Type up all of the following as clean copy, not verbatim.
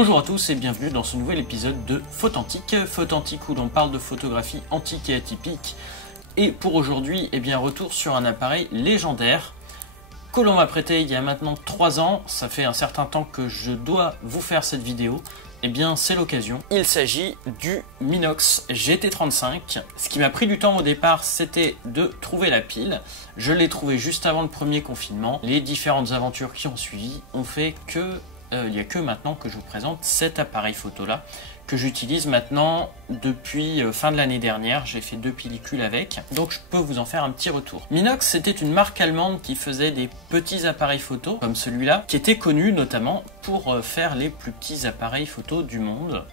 Bonjour à tous et bienvenue dans ce nouvel épisode de Photantique où l'on parle de photographie antique et atypique. Et pour aujourd'hui, retour sur un appareil légendaire que l'on m'a prêté il y a maintenant 3 ans. Ça fait un certain temps que je dois vous faire cette vidéo. C'est l'occasion. Il s'agit du Minox GT35. Ce qui m'a pris du temps au départ, c'était de trouver la pile. Je l'ai trouvé juste avant le premier confinement. Les différentes aventures qui ont suivi ont fait que il n'y a que maintenant que je vous présente cet appareil photo là que j'utilise maintenant depuis fin de l'année dernière. J'ai fait 2 pellicules avec, donc je peux vous en faire un petit retour. Minox, c'était une marque allemande qui faisait des petits appareils photo comme celui-là, qui était connu notamment pour faire les plus petits appareils photo du monde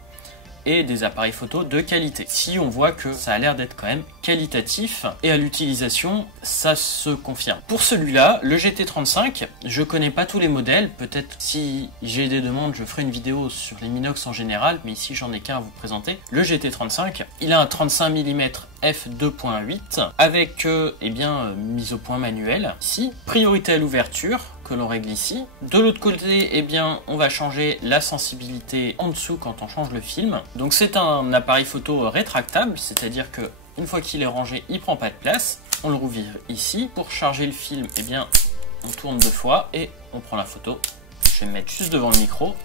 et des appareils photo de qualité. Si on voit que ça a l'air d'être quand même qualitatif et à l'utilisation, ça se confirme. Pour celui-là, le GT35, je connais pas tous les modèles. Peut-être si j'ai des demandes, je ferai une vidéo sur les Minox en général, mais ici j'en ai qu'un à vous présenter. Le GT35, il a un 35 mm f2.8 avec mise au point manuelle. Ici, priorité à l'ouverture que l'on règle ici. De l'autre côté, on va changer la sensibilité en dessous quand on change le film. Donc c'est un appareil photo rétractable, c'est-à-dire que une fois qu'il est rangé, il prend pas de place. On le rouvre ici. Pour charger le film, on tourne 2 fois et on prend la photo. Je vais me mettre juste devant le micro.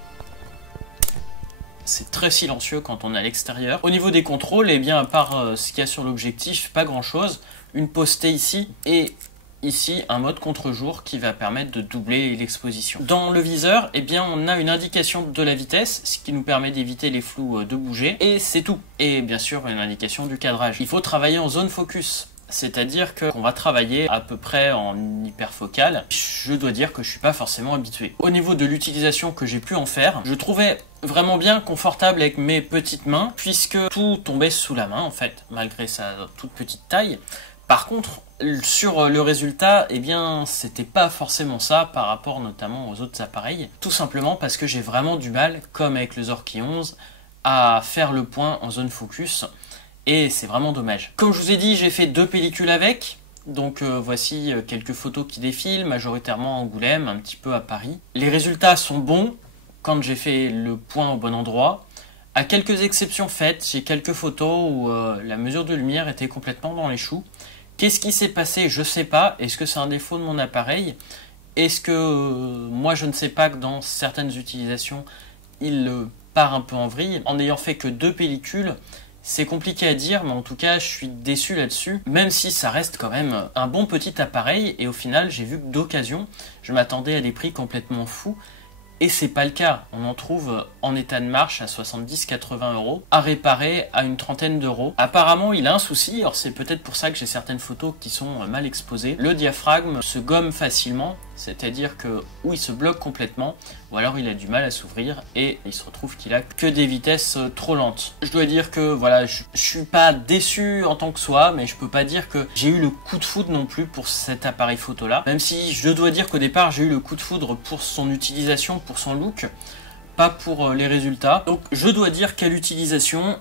C'est très silencieux quand on est à l'extérieur. Au niveau des contrôles, à part ce qu'il y a sur l'objectif, pas grand chose. Une postée ici et ici un mode contre-jour qui va permettre de doubler l'exposition. Dans le viseur, on a une indication de la vitesse, ce qui nous permet d'éviter les flous de bouger, et c'est tout. Et bien sûr une indication du cadrage. Il faut travailler en zone focus. C'est-à-dire qu'on va travailler à peu près en hyperfocal. Je dois dire que je suis pas forcément habitué. Au niveau de l'utilisation que j'ai pu en faire, je trouvais vraiment bien confortable avec mes petites mains, puisque tout tombait sous la main en fait, malgré sa toute petite taille. Par contre, sur le résultat, c'était pas forcément ça par rapport notamment aux autres appareils. Tout simplement parce que j'ai vraiment du mal, comme avec le Zorki 11, à faire le point en zone focus. Et c'est vraiment dommage. Comme je vous ai dit, j'ai fait 2 pellicules avec. Donc voici quelques photos qui défilent, majoritairement à Angoulême, un petit peu à Paris. Les résultats sont bons quand j'ai fait le point au bon endroit. À quelques exceptions faites, j'ai quelques photos où la mesure de lumière était complètement dans les choux. Qu'est-ce qui s'est passé? Je sais pas. Est-ce que c'est un défaut de mon appareil? Est-ce que moi je ne sais pas que dans certaines utilisations, il part un peu en vrille? En n'ayant fait que 2 pellicules, c'est compliqué à dire, mais en tout cas, je suis déçu là-dessus. Même si ça reste quand même un bon petit appareil, et au final, j'ai vu que d'occasion, je m'attendais à des prix complètement fous. Et c'est pas le cas. On en trouve en état de marche à 70-80 €, à réparer à une trentaine d'euros. Apparemment, il a un souci. Alors c'est peut-être pour ça que j'ai certaines photos qui sont mal exposées. Le diaphragme se gomme facilement, c'est-à-dire que ou il se bloque complètement, ou alors il a du mal à s'ouvrir et il se retrouve qu'il a que des vitesses trop lentes. Je dois dire que voilà, je suis pas déçu en tant que soi, mais je peux pas dire que j'ai eu le coup de foudre non plus pour cet appareil photo là. Même si je dois dire qu'au départ j'ai eu le coup de foudre pour son utilisation, pour son look, pas pour les résultats. Donc je dois dire qu'à l'utilisation,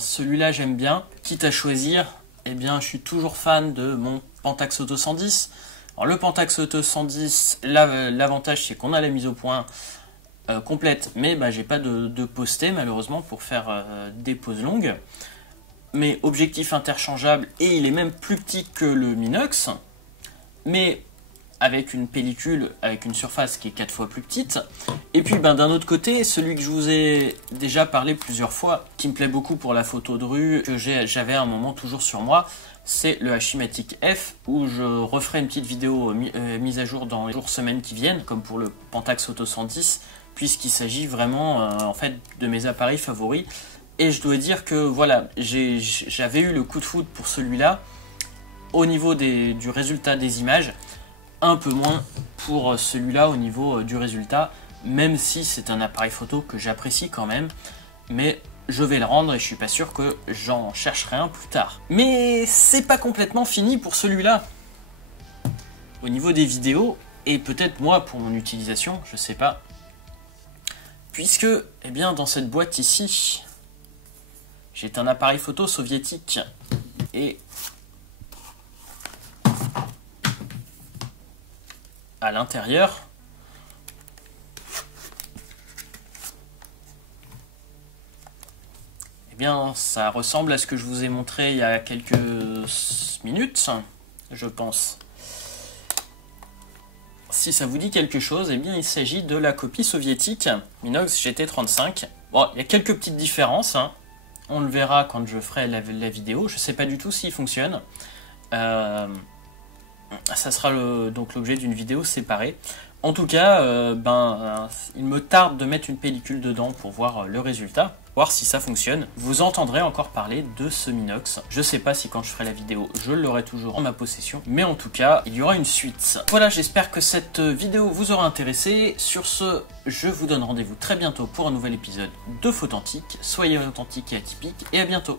celui-là j'aime bien. Quitte à choisir, je suis toujours fan de mon Pentax Auto 110. Alors le Pentax Auto 110, l'avantage c'est qu'on a la mise au point complète, mais j'ai pas de postée malheureusement pour faire des poses longues. Mais objectif interchangeable, et il est même plus petit que le Minox, mais avec une pellicule, avec une surface qui est 4 fois plus petite. Et puis d'un autre côté, celui que je vous ai déjà parlé plusieurs fois, qui me plaît beaucoup pour la photo de rue, que j'avais à un moment toujours sur moi, c'est le Hashimatic F, où je referai une petite vidéo mise à jour dans les jours, semaines qui viennent, comme pour le Pentax Auto 110, puisqu'il s'agit vraiment en fait de mes appareils favoris. Et je dois dire que voilà, j'avais eu le coup de foudre pour celui-là, au niveau du résultat des images, un peu moins pour celui-là au niveau du résultat, même si c'est un appareil photo que j'apprécie quand même, mais je vais le rendre et je suis pas sûr que j'en chercherai un plus tard. Mais c'est pas complètement fini pour celui-là. Au niveau des vidéos, et peut-être moi pour mon utilisation, je sais pas, puisque dans cette boîte ici, j'ai un appareil photo soviétique et à l'intérieur, bien, ça ressemble à ce que je vous ai montré il y a quelques minutes, je pense. Si ça vous dit quelque chose, eh bien il s'agit de la copie soviétique Minox GT35. Bon, il y a quelques petites différences, hein. On le verra quand je ferai la vidéo. Je ne sais pas du tout s'il fonctionne. Ça sera donc l'objet d'une vidéo séparée. En tout cas, il me tarde de mettre une pellicule dedans pour voir le résultat, voir si ça fonctionne. Vous entendrez encore parler de ce Minox. Je sais pas si quand je ferai la vidéo, je l'aurai toujours en ma possession, mais en tout cas, il y aura une suite. Voilà, j'espère que cette vidéo vous aura intéressé. Sur ce, je vous donne rendez-vous très bientôt pour un nouvel épisode de Faute Antique. Soyez authentiques et atypiques, et à bientôt.